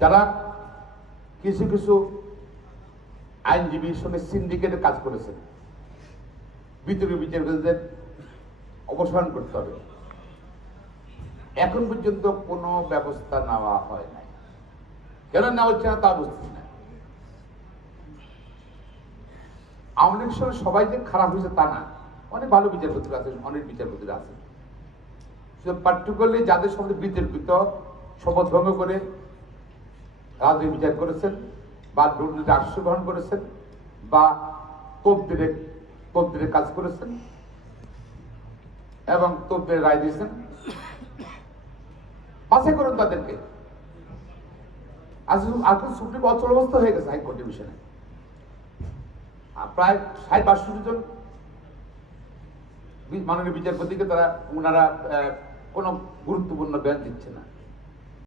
যারা কিছু কিছু আইনজীবীর সঙ্গে সিন্ডিকেটে কাজ করেছেন, বিতর্ক বিচারপতিদের অপসারণ করতে হবে। এখন পর্যন্ত কোনো ব্যবস্থা নেওয়া হয় নাই। কেন নেওয়া হচ্ছে না তা বুঝতেছি না। আওয়ামী লীগের সঙ্গে সবাই যে খারাপ হয়েছে তা না, অনেক ভালো বিচারপতিরা আছেন, অনেক বিচারপতিরা আছেন। পার্টিকুলারলি যাদের সঙ্গে বিতর্কিত শপথ ভঙ্গ করে রাজনৈতিক বিচার করেছেন বা দুর্নীতি আশ্রয় গ্রহণ করেছেন বা তদবিরে কাজ করেছেন এবং তদবিরে রায় দিয়েছেন, বাছাই করুন তাদেরকে। আজকে সুপ্রিম অচল অবস্থা হয়ে গেছে হাইকোর্টের বিষয়ে। প্রায় ৬০-৬২ জন মাননীয় বিচারপতিকে ওনারা কোনো গুরুত্বপূর্ণ বয়ান দিচ্ছে না।